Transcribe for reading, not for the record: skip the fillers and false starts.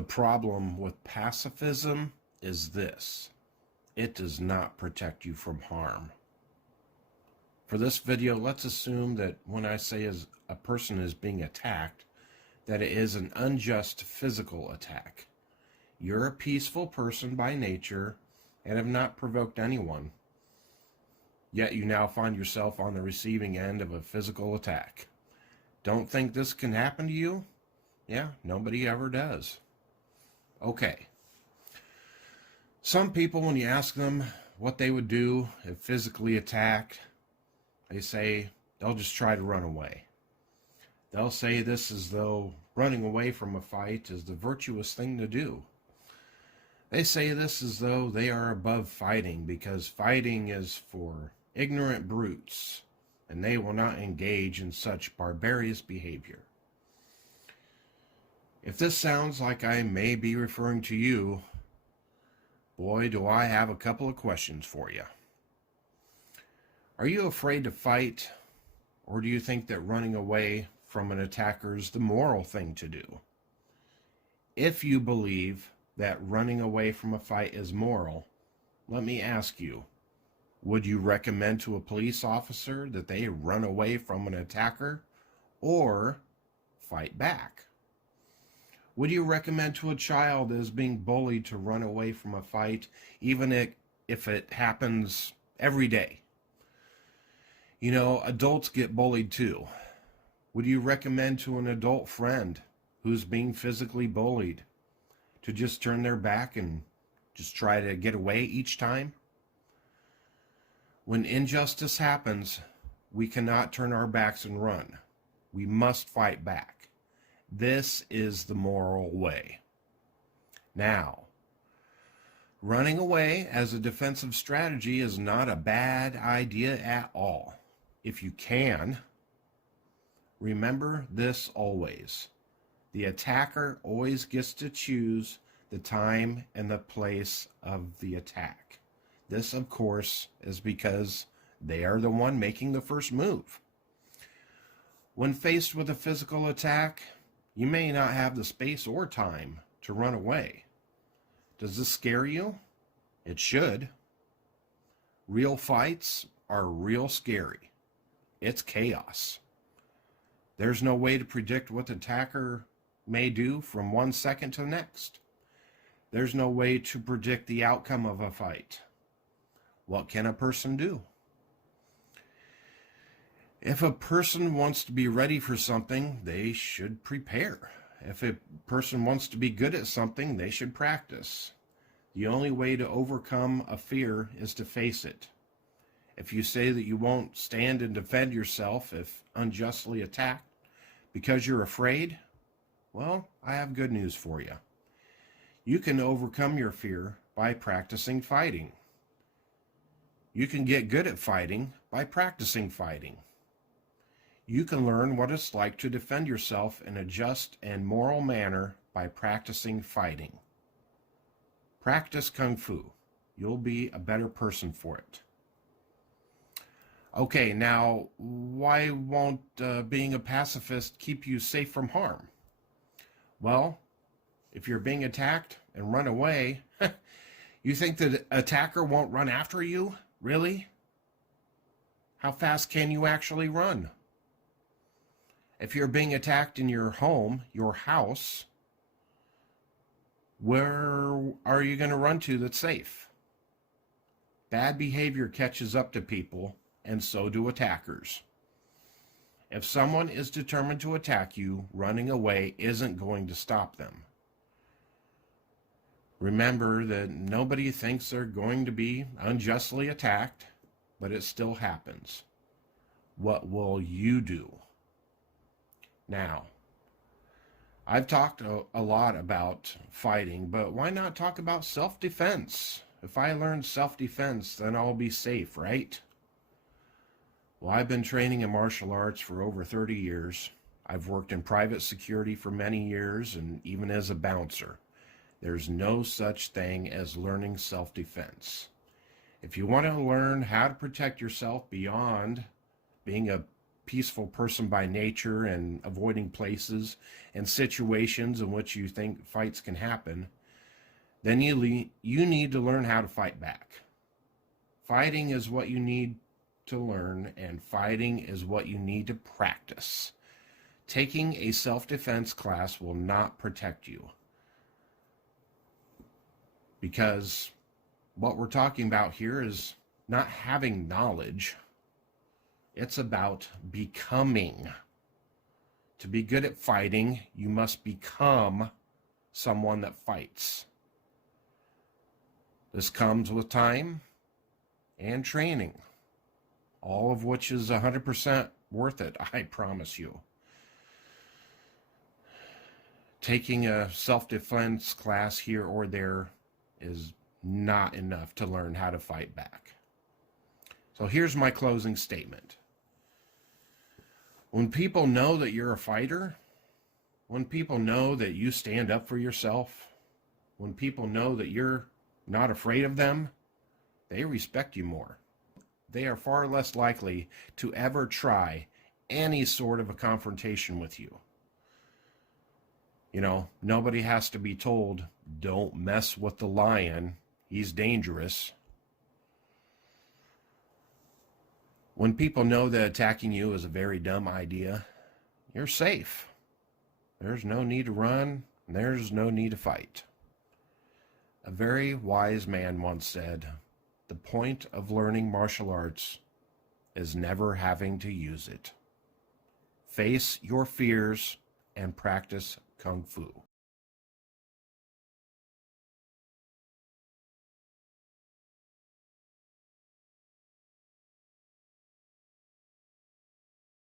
The problem with pacifism is this: it does not protect you from harm. For this video, let's assume that when I say a person is being attacked, that it is an unjust physical attack. You're a peaceful person by nature and have not provoked anyone, yet you now find yourself on the receiving end of a physical attack. Don't think this can happen to you? Yeah, nobody ever does. Okay. Some people, when you ask them what they would do if physically attacked, they say they'll just try to run away. They'll say this as though running away from a fight is the virtuous thing to do. They say this as though they are above fighting because fighting is for ignorant brutes and they will not engage in such barbarous behavior. If this sounds like I may be referring to you, boy, do I have a couple of questions for you. Are you afraid to fight, or do you think that running away from an attacker is the moral thing to do? If you believe that running away from a fight is moral, let me ask you, would you recommend to a police officer that they run away from an attacker or fight back? Would you recommend to a child that is being bullied to run away from a fight, even if it happens every day? You know, adults get bullied too. Would you recommend to an adult friend who's being physically bullied to just turn their back and just try to get away each time? When injustice happens, we cannot turn our backs and run. We must fight back. This is the moral way. Now, running away as a defensive strategy is not a bad idea at all. If you can, remember this always. The attacker always gets to choose the time and the place of the attack. This, of course, is because they are the one making the first move. When faced with a physical attack, you may not have the space or time to run away. Does this scare you? It should. Real fights are real scary. It's chaos. There's no way to predict what the attacker may do from 1 second to the next. There's no way to predict the outcome of a fight. What can a person do? If a person wants to be ready for something, they should prepare. If a person wants to be good at something, they should practice. The only way to overcome a fear is to face it. If you say that you won't stand and defend yourself if unjustly attacked because you're afraid, well, I have good news for you. You can overcome your fear by practicing fighting. You can get good at fighting by practicing fighting. You can learn what it's like to defend yourself in a just and moral manner by practicing fighting. Practice Kung Fu. You'll be a better person for it. Okay, now, why won't being a pacifist keep you safe from harm? Well, if you're being attacked and run away, you think the attacker won't run after you? Really? How fast can you actually run? If you're being attacked in your home, your house, where are you going to run to that's safe? Bad behavior catches up to people, and so do attackers. If someone is determined to attack you, running away isn't going to stop them. Remember that nobody thinks they're going to be unjustly attacked, but it still happens. What will you do? Now, I've talked a lot about fighting, but why not talk about self-defense? If I learn self-defense, then I'll be safe, right? Well, I've been training in martial arts for over 30 years. I've worked in private security for many years, and even as a bouncer. There's no such thing as learning self-defense. If you want to learn how to protect yourself beyond being a peaceful person by nature and avoiding places and situations in which you think fights can happen, then you need to learn how to fight back. Fighting is what you need to learn, and fighting is what you need to practice. Taking a self-defense class will not protect you, because what we're talking about here is not having knowledge. It's about becoming. To be good at fighting, you must become someone that fights. This comes with time and training, all of which is 100% worth it, I promise you. Taking a self-defense class here or there is not enough to learn how to fight back. So here's my closing statement. When people know that you're a fighter, when people know that you stand up for yourself, when people know that you're not afraid of them, they respect you more. They are far less likely to ever try any sort of a confrontation with you. You know, nobody has to be told, don't mess with the lion, he's dangerous. When people know that attacking you is a very dumb idea, you're safe. There's no need to run, and there's no need to fight. A very wise man once said, the point of learning martial arts is never having to use it. Face your fears and practice Kung Fu.